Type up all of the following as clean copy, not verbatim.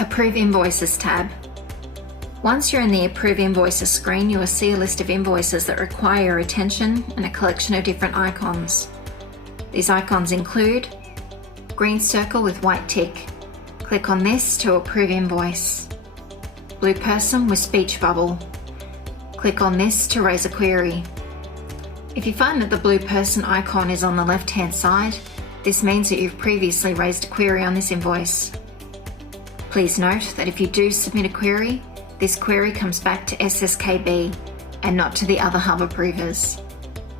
Approve Invoices tab. Once you're in the Approve Invoices screen, you will see a list of invoices that require your attention and a collection of different icons. These icons include green circle with white tick. Click on this to approve invoice. Blue person with speech bubble. Click on this to raise a query. If you find that the blue person icon is on the left-hand side, this means that you've previously raised a query on this invoice. Please note that if you do submit a query, this query comes back to SSKB and not to the other hub approvers.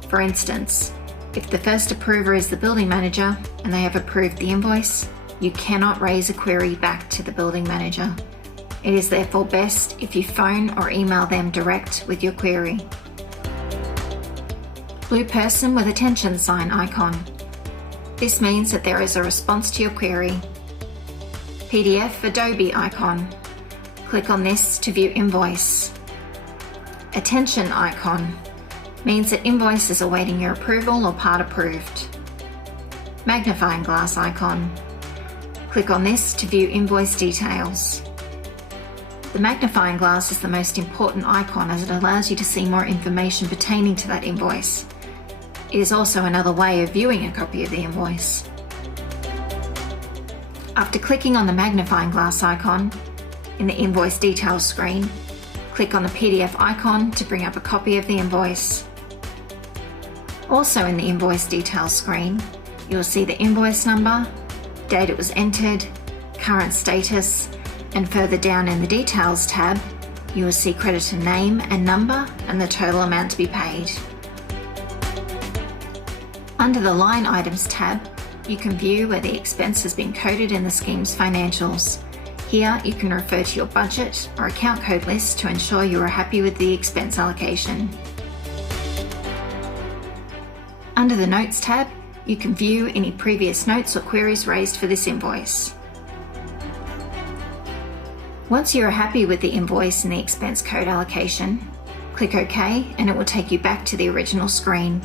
For instance, if the first approver is the building manager and they have approved the invoice, you cannot raise a query back to the building manager. It is therefore best if you phone or email them direct with your query. Blue person with attention sign icon. This means that there is a response to your query. PDF Adobe icon. Click on this to view invoice. Attention icon means that invoice is awaiting your approval or part approved. Magnifying glass icon. Click on this to view invoice details. The magnifying glass is the most important icon as it allows you to see more information pertaining to that invoice. It is also another way of viewing a copy of the invoice. After clicking on the magnifying glass icon, in the invoice details screen, click on the PDF icon to bring up a copy of the invoice. Also in the invoice details screen, you will see the invoice number, date it was entered, current status, and further down in the Details tab, you will see creditor name and number and the total amount to be paid. Under the Line Items tab, you can view where the expense has been coded in the scheme's financials. Here you can refer to your budget or account code list to ensure you are happy with the expense allocation. Under the Notes tab, you can view any previous notes or queries raised for this invoice. Once you are happy with the invoice and the expense code allocation, click OK and it will take you back to the original screen.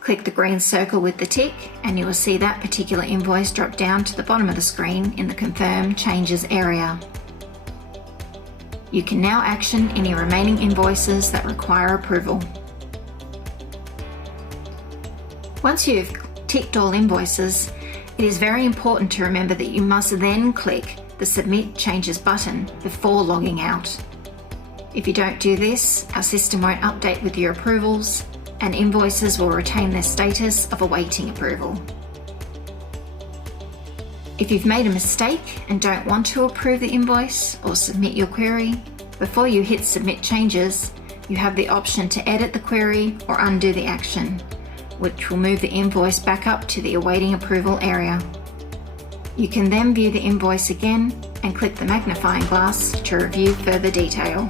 Click the green circle with the tick and you will see that particular invoice drop down to the bottom of the screen in the Confirm Changes area. You can now action any remaining invoices that require approval. Once you've ticked all invoices, it is very important to remember that you must then click the Submit Changes button before logging out. If you don't do this, our system won't update with your approvals and invoices will retain their status of awaiting approval. If you've made a mistake and don't want to approve the invoice or submit your query, before you hit Submit Changes, you have the option to edit the query or undo the action, which will move the invoice back up to the awaiting approval area. You can then view the invoice again and click the magnifying glass to review further detail.